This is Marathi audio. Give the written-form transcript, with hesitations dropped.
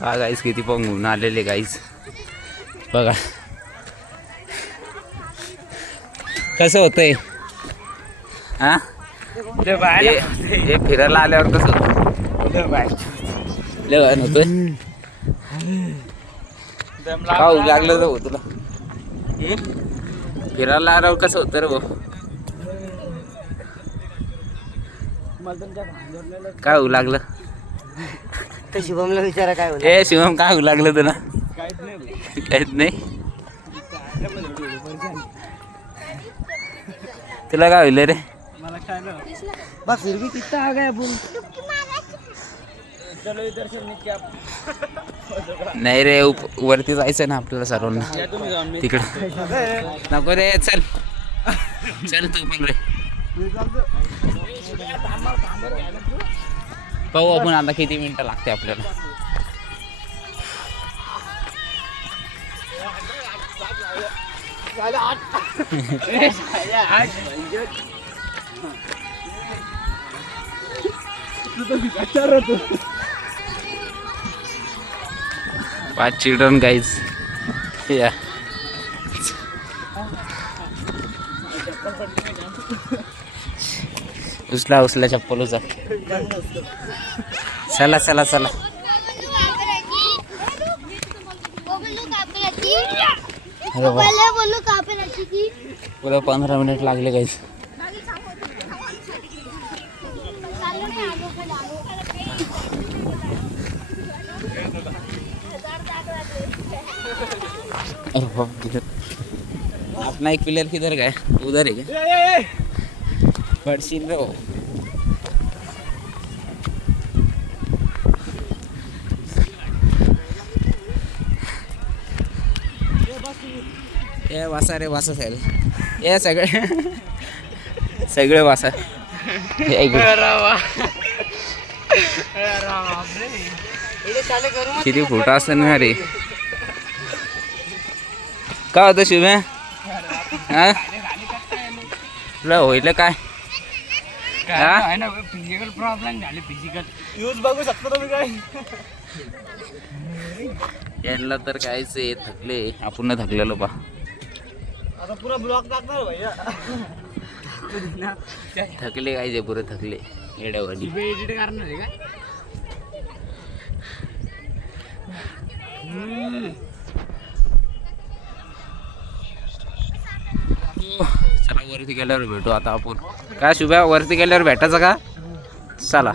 हा गाईस किती पण आलेले गाईस बघा कसं होतंय हा हे फिरायला आल्यावर कसं होतं होतोय का लागलं रे तुला फिरायला आल्यावर कसं होतं रे भाऊ काय होऊ लागलं शुभमला विचारा काय होतं. ए शिवम काय होऊ लागलं तुला काहीच नाही तुला काय होईल रे बस फिर भी कितना आ गया बोल. नाही रे वरती जायचं ना आपल्याला सर्वांना तिकडे नको रे चल चल तू पण रे पाहू आपण आता किती मिनिटं लागते आपल्याला पाच चिल्ड्रन गाईज या उचला उचला चप्पल उचल चला चला चला पुढे 15 मिनिट लागले गाईज अपना एक प्लेयर किधर गया उधर है क्या पड़शील रे वो ये वासा रे वासा सारे ये सगळे सगळे वासा किती फोटो असतात ना रे काय होतं शिव्या हा तुला होईल काय फिजिकल प्रॉब्लेम झाले फिजिकल यूज बघू शकतो तुम्ही काय यांना तर कायच आहे थकले आपण थकलेलो बा आता पुरा ब्लॉक टाकणार भैया थकले काय पुरे थकले येड्यावानी एडिट करणार आहे काय चला वरती गेल्यावर भेटू आता आपण काय शुभ्या वरती गेल्यावर भेटायचं का चला